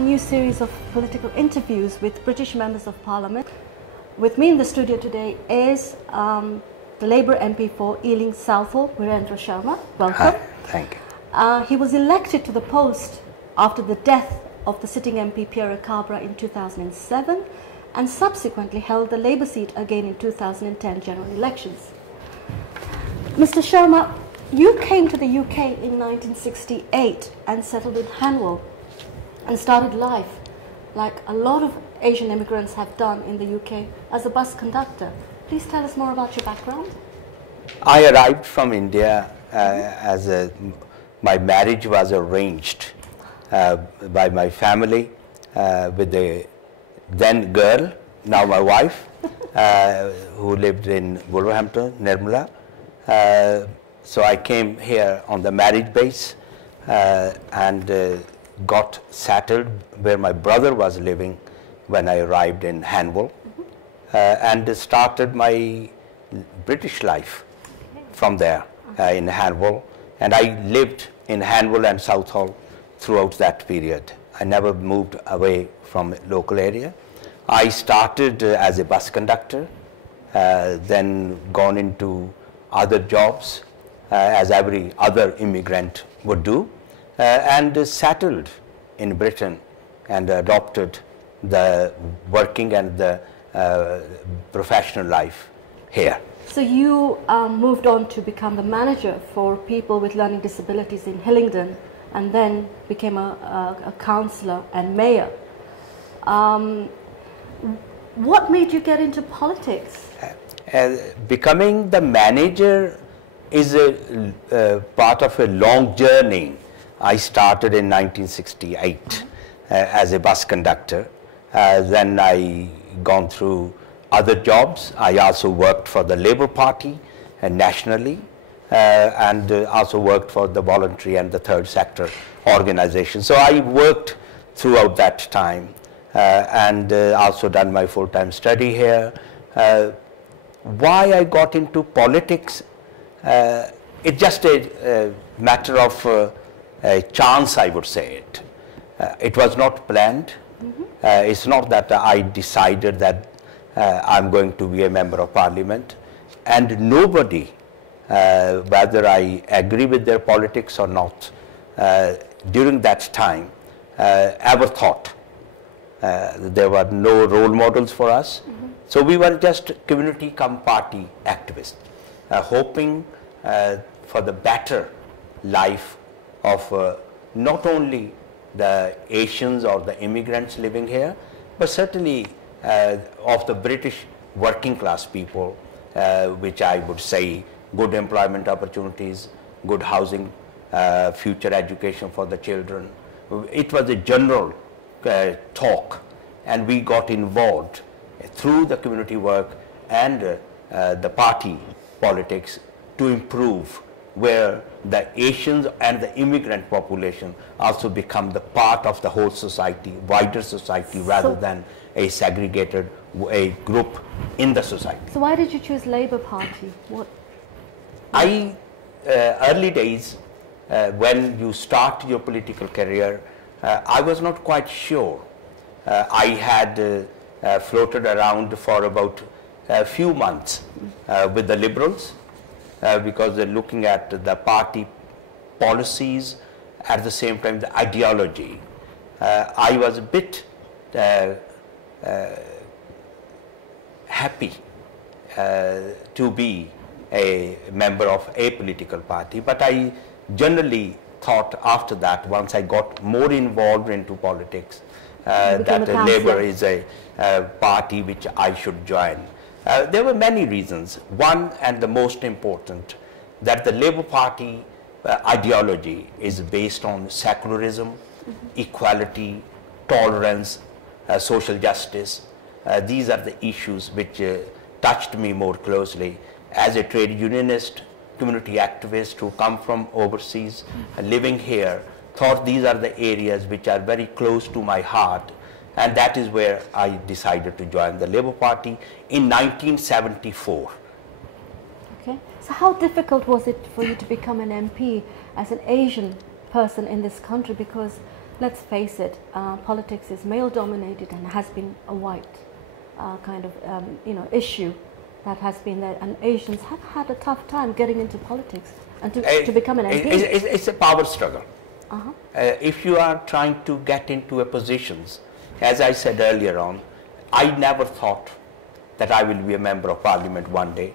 our new series of political interviews with British members of Parliament. With me in the studio today is the Labour MP for Ealing Southall, Virendra Sharma. Welcome. Hi, thank you. He was elected to the post after the death of the sitting MP Pierre Cabra in 2007 and subsequently held the Labour seat again in 2010 general elections. Mr. Sharma, you came to the UK in 1968 and settled in Hanwell and started life, like a lot of Asian immigrants have done in the UK, as a bus conductor. Please tell us more about your background. I arrived from India my marriage was arranged by my family with the then girl, now my wife, who lived in Wolverhampton, Nirmala. So I came here on the marriage base and got settled where my brother was living when I arrived in Hanwell, and started my British life from there in Hanwell. And I lived in Hanwell and Southall throughout that period. I never moved away from local area. I started as a bus conductor, then gone into other jobs as every other immigrant would do, and settled in Britain and adopted the working and the professional life here. So you moved on to become the manager for people with learning disabilities in Hillingdon, and then became a councillor and mayor. What made you get into politics? Becoming the manager is a part of a long journey. I started in 1968 as a bus conductor. Then I gone through other jobs. I also worked for the Labour Party nationally, and also worked for the voluntary and the third sector organization. So I worked throughout that time, and also done my full-time study here. Why I got into politics, it's just a matter of a chance, I would say it. It was not planned. It's not that I decided that I'm going to be a member of parliament, and nobody, whether I agree with their politics or not, during that time ever thought. There were no role models for us. So we were just community cum party activists, hoping for the better life of not only the Asians or the immigrants living here, but certainly of the British working class people, which I would say good employment opportunities, good housing, future education for the children. It was a general talk, and we got involved through the community work and the party politics to improve, where the Asians and the immigrant population also become the part of the whole society, wider society, rather than a segregated group in the society. So why did you choose Labour Party? What? Early days, when you start your political career, I was not quite sure. I had floated around for about a few months with the Liberals, because they're looking at the party policies, at the same time the ideology. I was a bit happy to be a member of a political party, but I generally thought after that, once I got more involved into politics, that Labour is a party which I should join. There were many reasons. One, and the most important, that the Labour Party ideology is based on secularism, equality, tolerance, social justice. These are the issues which touched me more closely as a trade unionist, community activist who come from overseas, living here. Thought these are the areas which are very close to my heart, and that is where I decided to join the Labour Party in 1974. Okay, so how difficult was it for you to become an MP as an Asian person in this country? Because let's face it, politics is male dominated and has been a white kind of issue that has been there, and Asians have had a tough time getting into politics and to become an MP. It's a power struggle. If you are trying to get into a positions, as I said earlier on, I never thought that I will be a member of parliament one day.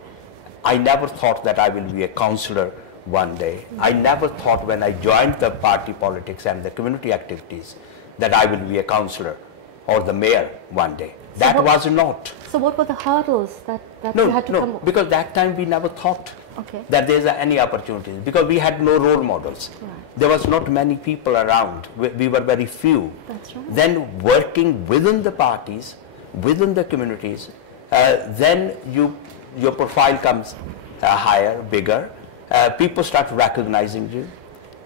I never thought that I will be a councillor one day. I never thought when I joined the party politics and the community activities that I will be a councillor or the mayor one day. So that was not. So what were the hurdles that you had to come? No, because that time we never thought that there's any opportunities, because we had no role models. Right. There was not many people around. We were very few. That's right. Then working within the parties, within the communities, then your profile comes higher, bigger. People start recognizing you.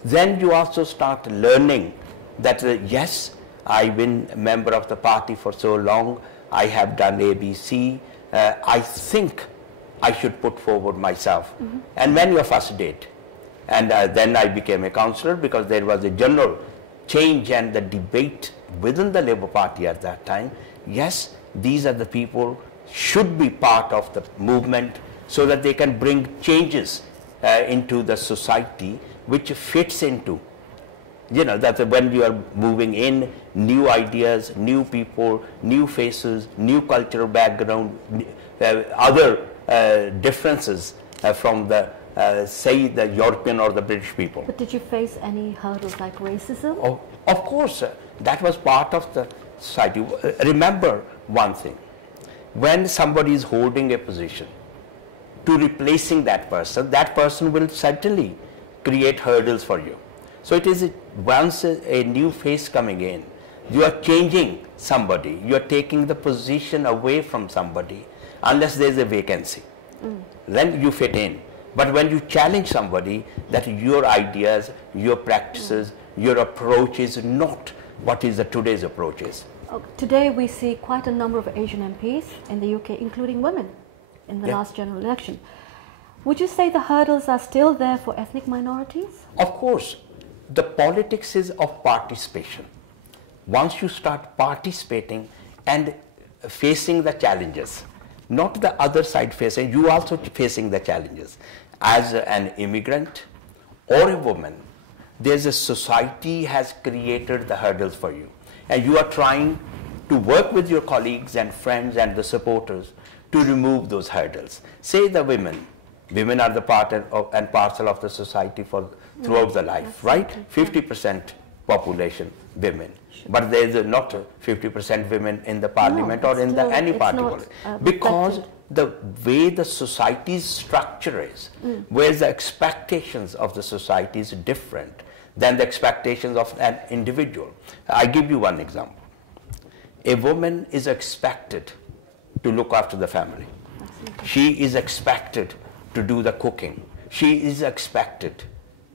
Then you also start learning that yes, I've been a member of the party for so long, I have done ABC, I think I should put forward myself. And many of us did. And then I became a councillor, because there was a general change and the debate within the Labour Party at that time. Yes, these are the people should be part of the movement so that they can bring changes into the society which fits into, that when you are moving in, new ideas, new people, new faces, new cultural background, other differences from the, say, the European or the British people. But did you face any hurdles like racism? Oh, of course, that was part of the society. Remember one thing, when somebody is holding a position, to replacing that person will certainly create hurdles for you. So it is once a new face coming in, you are changing somebody, you are taking the position away from somebody, unless there is a vacancy. Then you fit in. But when you challenge somebody that your ideas, your practices, your approach is not what is the today's approach is. Today we see quite a number of Asian MPs in the UK, including women, in the last general election. Would you say the hurdles are still there for ethnic minorities? Of course. The politics is of participation. Once you start participating and facing the challenges, not the other side facing, you also facing the challenges. As an immigrant or a woman, there's a society has created the hurdles for you. And you are trying to work with your colleagues and friends and the supporters to remove those hurdles. Say the women are the part and parcel of the society for throughout the life, right? 50% population women, but there is not 50% women in the parliament or in any party, because the way the society's structure is, where the expectations of the society is different than the expectations of an individual. I give you one example. A woman is expected to look after the family. She is expected to do the cooking. She is expected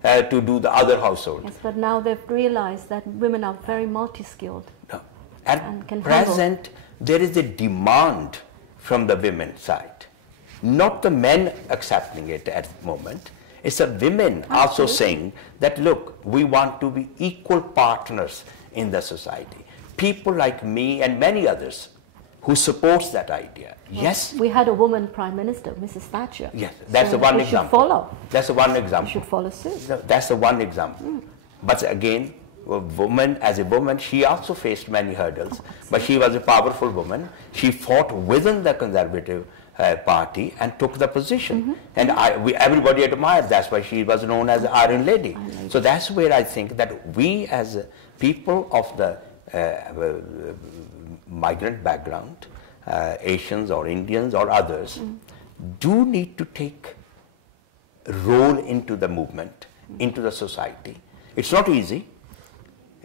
to do the other household. Yes, but now they've realized that women are very multi-skilled. No. At present, there is a demand from the women's side. Not the men accepting it at the moment. It's the women also saying that, look, we want to be equal partners in the society. People like me and many others who supports that idea. Well, yes. We had a woman Prime Minister, Mrs. Thatcher. Yes, that's the one example. Should follow. That's the one example. You should follow suit. No, that's the one example. But again, as a woman, she also faced many hurdles. But she was a powerful woman. She fought within the Conservative Party and took the position. And everybody admired. That's why she was known as the Iron Lady. So that's where I think that we as people of the migrant background, Asians or Indians or others, do need to take a role into the movement, into the society. It's not easy.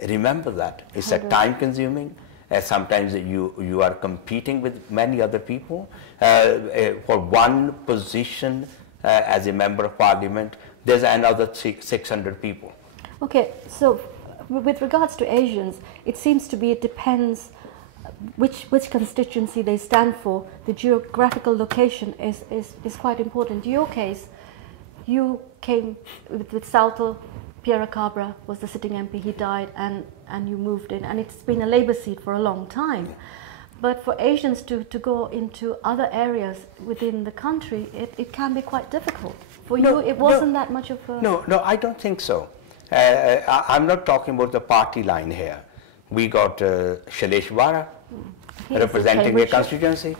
Remember that. It's a time consuming. Sometimes you are competing with many other people. For one position as a member of parliament, there's another 600 people. Okay, so with regards to Asians, it seems to be it depends which constituency they stand for. The geographical location is quite important. In your case, you came with Salto Pierre Cabra was the sitting MP. He died, and you moved in, and it's been a Labour seat for a long time. Yeah. But for Asians to go into other areas within the country, it can be quite difficult. For you, it wasn't that much of a... No, I don't think so. I'm not talking about the party line here. We got Shailesh Vara representing a constituency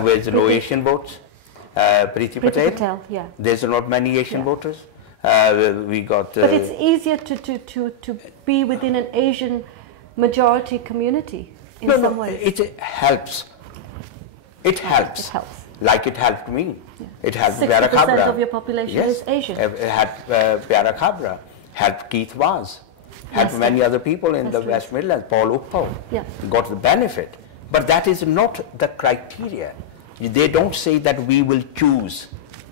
with low Asian votes. Priti Patel. Yeah. There's not many Asian voters. We got... but it's easier to be within an Asian majority community in some ways. It helps. It helps. It helps. Like it helped me. Yeah. It helped 60% of your population is Asian. It helped Pierre Cabra, helped Keith Vaz, helped many other people in the West Midlands, Paul Uppo, got the benefit. But that is not the criteria. They don't say that we will choose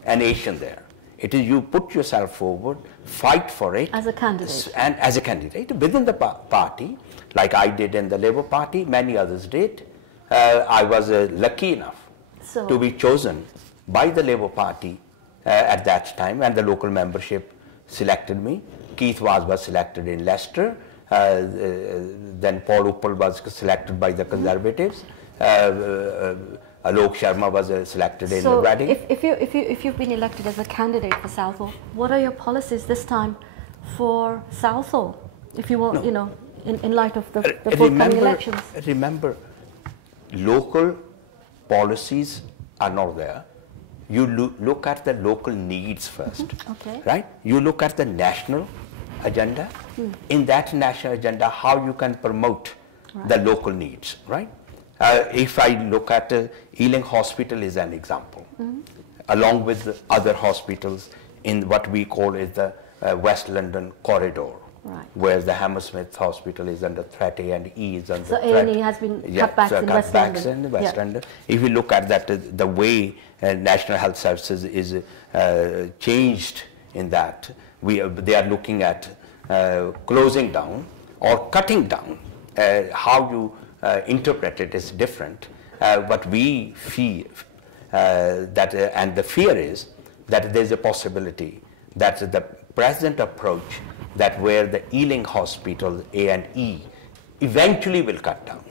an Asian there. It is you put yourself forward, fight for it. As a candidate. And as a candidate within the party, like I did in the Labour Party, many others did. I was lucky enough to be chosen by the Labour Party at that time, and the local membership selected me. Keith was selected in Leicester. Then Paul Uppal was selected by the Conservatives. Alok Sharma was selected in Reading. If you've been elected as a candidate for Southall, what are your policies this time for Southall? If you want, in light of the forthcoming elections. Remember, local policies are not there. You look at the local needs first, right? You look at the national agenda. In that national agenda, how you can promote the local needs, right? If I look at Ealing Hospital is an example, along with other hospitals in what we call is the West London corridor, where the Hammersmith Hospital is under threat, A&E is under threat. So A&E has been cutbacks in West London. In West London. If you look at that, the way National Health Services is changed in that, they are looking at closing down or cutting down. How you interpret it is different. But we feel that, and the fear is that there is a possibility that the present approach, that where the Ealing Hospital A&E eventually will cut down,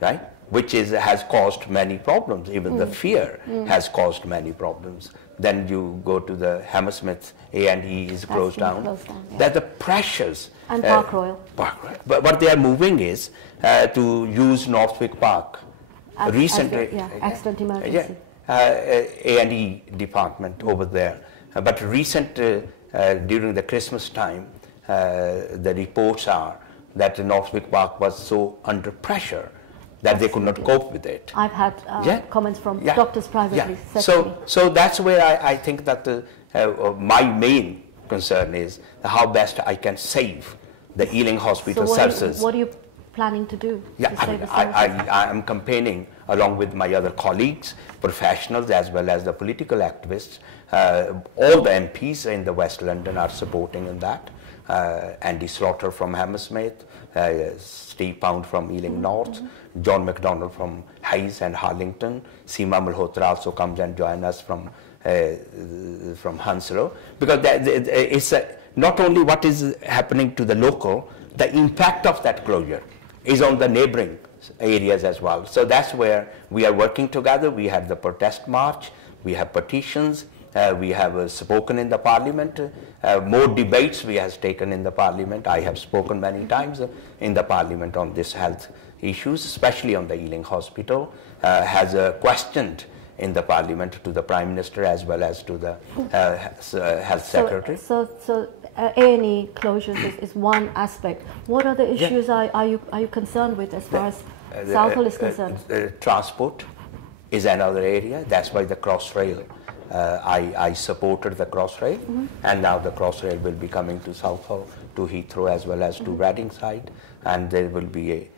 right? Which has caused many problems. Even the fear has caused many problems. Then you go to the Hammersmith A&E is closed down. That the pressures. And Park Royal. But what they are moving is to use Northwick Park. Recently, accident emergency. A&E department over there. But during the Christmas time, the reports are that Northwick Park was so under pressure that they could not cope with it. I've had comments from doctors privately. So that's where I think that my main concern is how best I can save the Ealing Hospital services. What are you planning to do? I am campaigning along with my other colleagues, professionals as well as the political activists. All the MPs in the West London are supporting in that. Andy Slaughter from Hammersmith, Steve Pound from Ealing North, John MacDonald from Hayes and Harlington, Seema Malhotra also comes and joins us from Hounslow, because it's not only what is happening to the local, the impact of that closure is on the neighboring areas as well. So that's where we are working together. We had the protest march, we have petitions, we have spoken in the parliament, more debates we have taken in the parliament. I have spoken many times in the parliament on this health issues, especially on the Ealing Hospital, has questioned in the parliament to the Prime Minister as well as to the Health Secretary. So A&E closures is one aspect. What other issues are you concerned with as far as Southall is concerned? Transport is another area. That's why the Crossrail. I supported the Crossrail, and now the Crossrail will be coming to Southall, to Heathrow as well as to Reading side, and there will be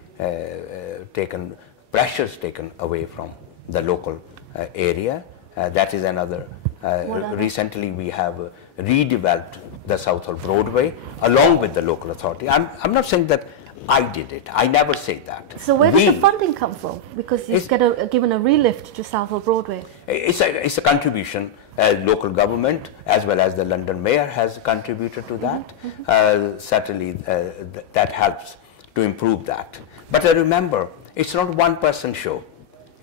pressures taken away from the local area. That is another. Recently we have redeveloped the Southall Broadway along with the local authority. I'm not saying that I did it. I never say that. So where does the funding come from? Because you've given a relift to Southall Broadway. It's a contribution. Local government as well as the London Mayor has contributed to that. Certainly that helps to improve that. But remember, it's not one person show.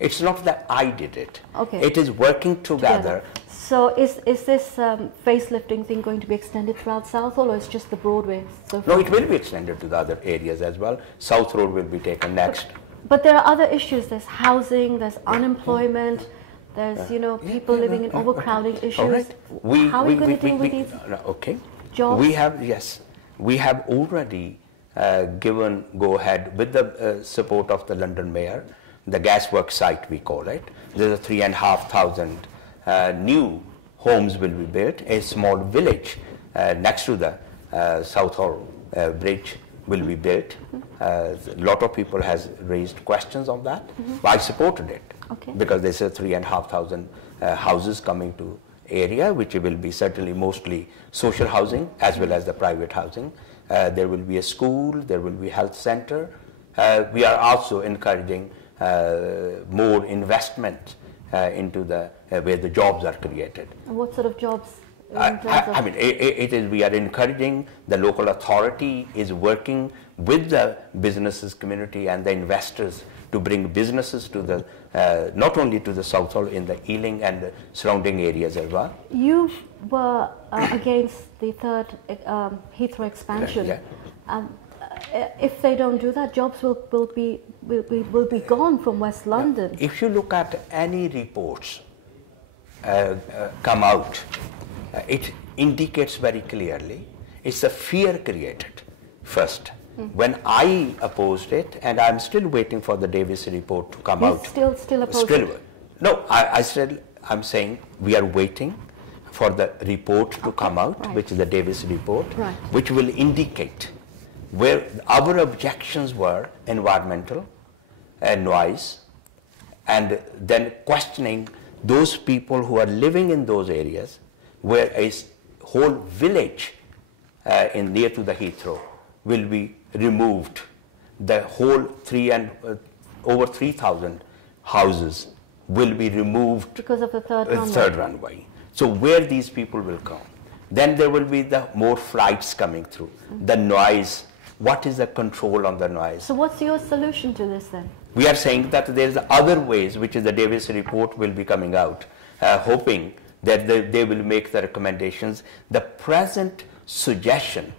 It's not that I did it. Okay. It is working together. So is this facelifting thing going to be extended throughout Southall, or is just the Broadway? No, it will be extended to the other areas as well. South Road will be taken next. But there are other issues. There's housing, there's unemployment, there's people living in overcrowding issues. All right. How are you going to deal with these okay. jobs? We have already given go ahead with the support of the London Mayor, the gasworks site we call it. There's a 3,500 new homes will be built. A small village next to the Southall Bridge will be built. A lot of people has raised questions on that. I supported it because there's a 3,500 houses coming to area, which will be certainly mostly social housing as well as the private housing. There will be a school, there will be a health center. We are also encouraging more investment into the where the jobs are created. And what sort of jobs? We are encouraging, the local authority is working with the businesses community and the investors to bring businesses to the not only to the Southall, in the Ealing and the surrounding areas as well. You were against the third Heathrow expansion. If they don't do that, jobs will be gone from West London. If you look at any reports come out, it indicates very clearly it's a fear created first. When I opposed it, and I'm still waiting for the Davis report to come out. Still opposed it? No, I'm saying we are waiting for the report to come out, which is the Davis report, which will indicate where our objections were environmental and noise, and then questioning those people who are living in those areas where a whole village near to the Heathrow will be removed. The whole over 3,000 houses will be removed because of the third runway. So where these people will come? Then there will be the more flights coming through. The noise. What is the control on the noise? So what's your solution to this then? We are saying that there's other ways, which is the Davis report will be coming out, hoping that they will make the recommendations. The present suggestion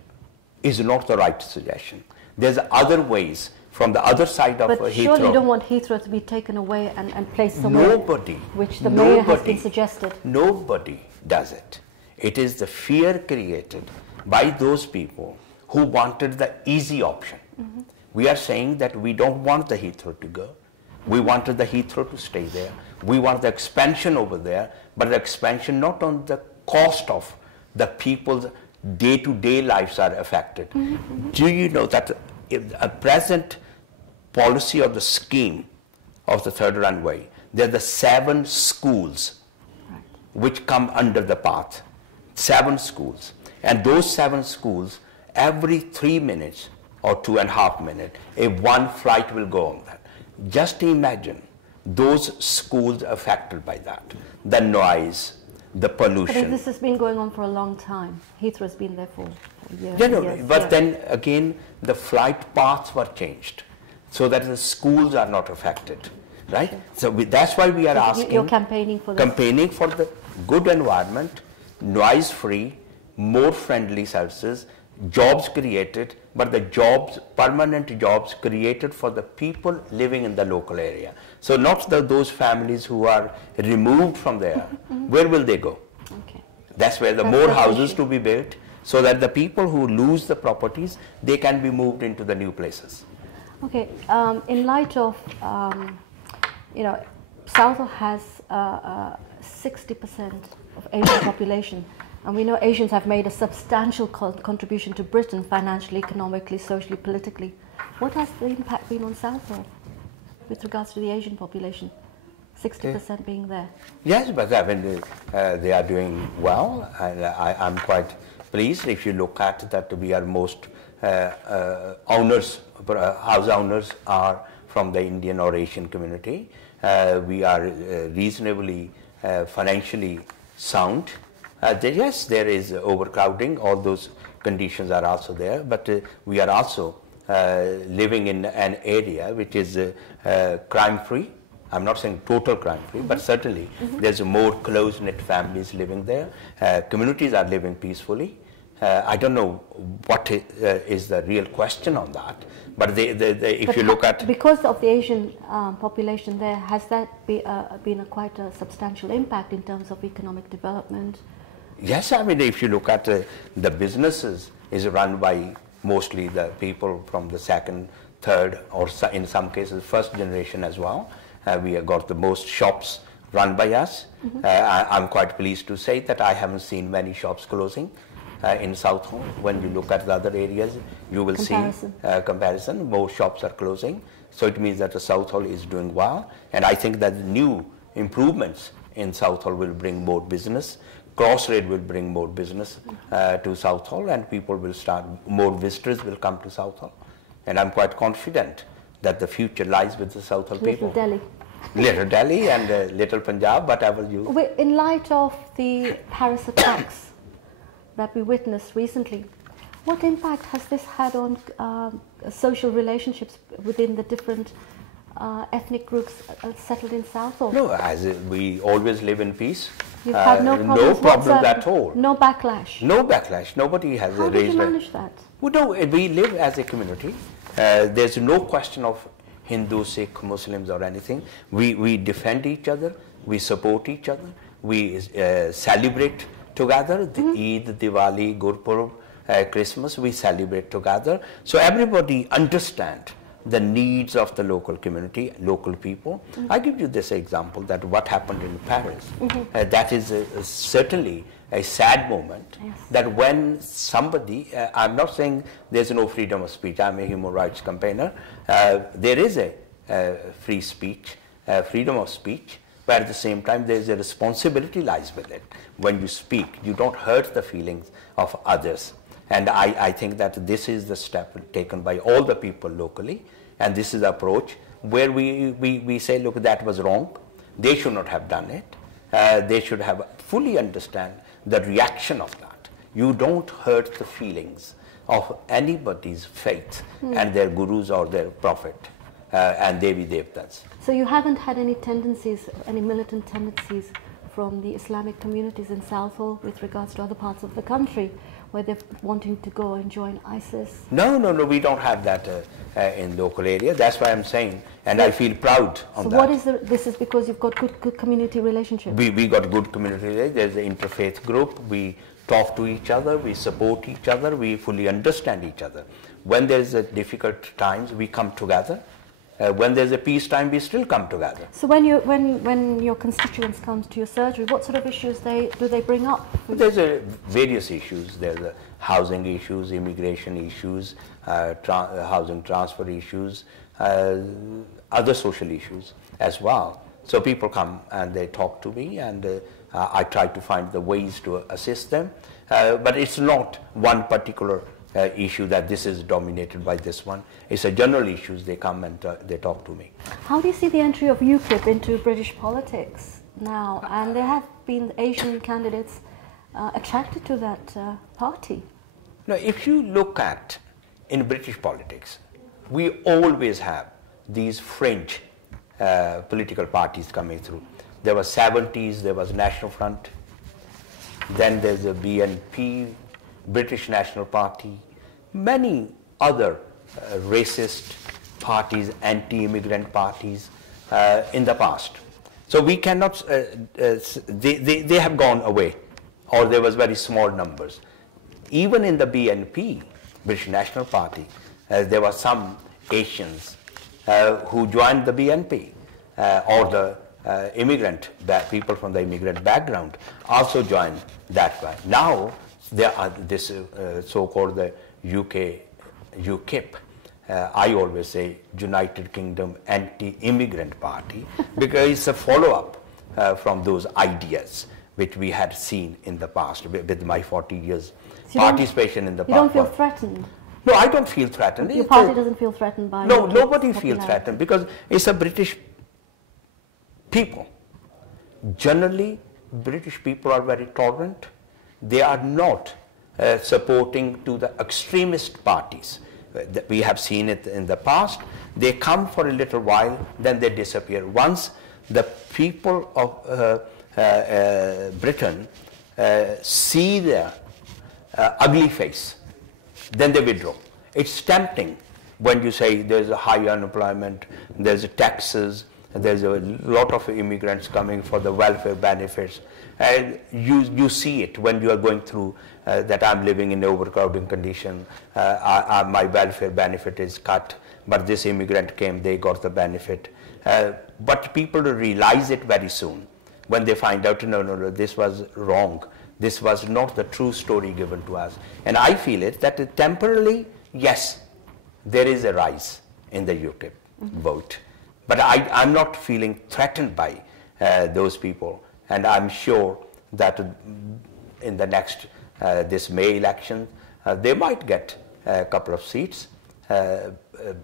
is not the right suggestion. There's other ways from the other side of Heathrow. But surely you don't want Heathrow to be taken away and placed somewhere, which the mayor has been suggested. Nobody does it. It is the fear created by those people who wanted the easy option. We are saying that we don't want the Heathrow to go. We wanted the Heathrow to stay there. We want the expansion over there, but the expansion not on the cost of the people's day-to-day lives are affected. Do you know that a present policy of the scheme of the third runway, there are the 7 schools which come under the path. 7 schools. And those 7 schools, every 3 minutes or 2.5 minutes, one flight will go on that. Just imagine those schools affected by that. The noise, the pollution. But this has been going on for a long time. Heathrow's been there for years. Then again, the flight paths were changed so that the schools are not affected, right? So that's why we are asking. You're campaigning for this. Campaigning for the good environment, noise-free, more friendly services, jobs created, but the jobs, permanent jobs created for the people living in the local area. So not those families who are removed from there. Where will they go? That's where the more houses to be built, so that the people who lose the properties, they can be moved into the new places. Okay, in light of, Southall has 60% of Asian population. And we know Asians have made a substantial contribution to Britain financially, economically, socially, politically. What has the impact been on Southall with regards to the Asian population? 60% being there. Yes, but I mean, they are doing well, and I'm quite pleased. If you look at that, we are most house owners are from the Indian or Asian community. We are reasonably financially sound. Yes, there is overcrowding, all those conditions are also there, but we are also living in an area which is crime-free. I'm not saying total crime-free, but certainly there's more close-knit families living there. Communities are living peacefully. I don't know what is the real question on that, but if you look at... Because of the Asian population there, has that been quite a substantial impact in terms of economic development? Yes, I mean, if you look at the businesses is run by mostly the people from the second, third, or in some cases first generation as well. We have got the most shops run by us. I'm quite pleased to say that I haven't seen many shops closing in Southall. When you look at the other areas, you will see comparison. Most shops are closing. So it means that the Southall is doing well. And I think that new improvements in Southall will bring more business. Crossrail will bring more business to Southall, and people will start, more visitors will come to Southall. And I'm quite confident that the future lies with the Southall people. Little Delhi. Little Delhi and Little Punjab, whatever you... In light of the Paris attacks that we witnessed recently, what impact has this had on social relationships within the different ethnic groups settled in Southall? No, as we always live in peace. You've had no problems at all. No backlash? No backlash. Nobody has raised... How did you manage that? Well, no, we live as a community. There's no question of Hindu, Sikh, Muslims or anything. We defend each other. We support each other. We celebrate together. The Eid, Diwali, Gurpurab, Christmas, we celebrate together. So everybody understands the needs of the local community, local people. I give you this example that what happened in Paris. That is certainly a sad moment. Yes. That when somebody, I'm not saying there's no freedom of speech, I'm a human rights campaigner, there is a free speech, freedom of speech, but at the same time there's a responsibility lies with it. When you speak, you don't hurt the feelings of others. And I think that this is the step taken by all the people locally, and this is the approach where we say, look, that was wrong. They should not have done it. They should have fully understand the reaction of that. You don't hurt the feelings of anybody's faith and their gurus or their prophet and Devi Devtas. So you haven't had any tendencies, any militant tendencies from the Islamic communities in Southall with regards to other parts of the country, where they're wanting to go and join ISIS? No, we don't have that in local area. That's why I'm saying, and I feel proud on that. So what is this is because you've got good community relationships? We got good community relationships. There's an interfaith group. We talk to each other. We support each other. We fully understand each other. When there's a difficult times, we come together. When there's a peace time, we still come together. So when your constituents come to your surgery, what sort of issues do they bring up? There's various issues. There's housing issues, immigration issues, housing transfer issues, other social issues as well. So people come and they talk to me, and I try to find the ways to assist them. But it's not one particular issue that this is dominated by this one. It's a general issues. They come and they talk to me. How do you see the entry of UKIP into British politics now? And there have been Asian candidates attracted to that party. Now, if you look at in British politics, we always have these fringe political parties coming through. There was 70s, there was National Front, then there's a BNP, British National Party, many other racist parties, anti-immigrant parties in the past. So we cannot, they have gone away, or there was very small numbers. Even in the BNP, British National Party, there were some Asians who joined the BNP, or the people from the immigrant background also joined that one. Now, there are this so-called the UKIP. I always say United Kingdom Anti-Immigrant Party, because it's a follow-up from those ideas which we had seen in the past with my 40 years participation in the past. You don't feel threatened? No, I don't feel threatened. Your party doesn't feel threatened by No, UKIP's nobody feels popularity. threatened because it's a British people. Generally, British people are very tolerant. They are not supporting to the extremist parties. We have seen it in the past. They come for a little while, then they disappear. Once the people of Britain see their ugly face, then they withdraw. It's tempting when you say there's a high unemployment, there's taxes, there's a lot of immigrants coming for the welfare benefits. And you see it when you are going through that I'm living in overcrowding condition, my welfare benefit is cut, but this immigrant came, they got the benefit. But people realize it very soon when they find out, no, this was wrong. This was not the true story given to us. And I feel it that temporarily, yes, there is a rise in the UKIP vote. But I'm not feeling threatened by those people. And I'm sure that in the next, this May election, they might get a couple of seats,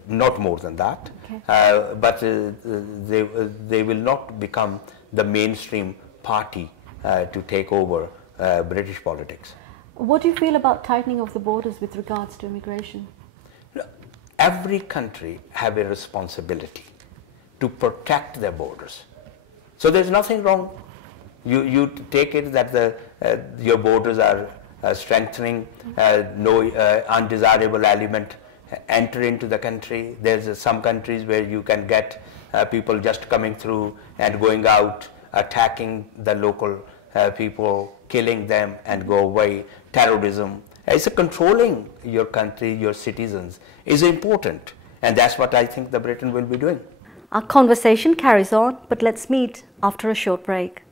not more than that. Okay. But they will not become the mainstream party to take over British politics. What do you feel about tightening of the borders with regards to immigration? Every country have a responsibility to protect their borders. So there's nothing wrong. You take it that your borders are strengthening, no undesirable element enter into the country. There's some countries where you can get people just coming through and going out, attacking the local people, killing them and go away. Terrorism. It's controlling your country, your citizens is important, and that's what I think the Britain will be doing. Our conversation carries on, but let's meet after a short break.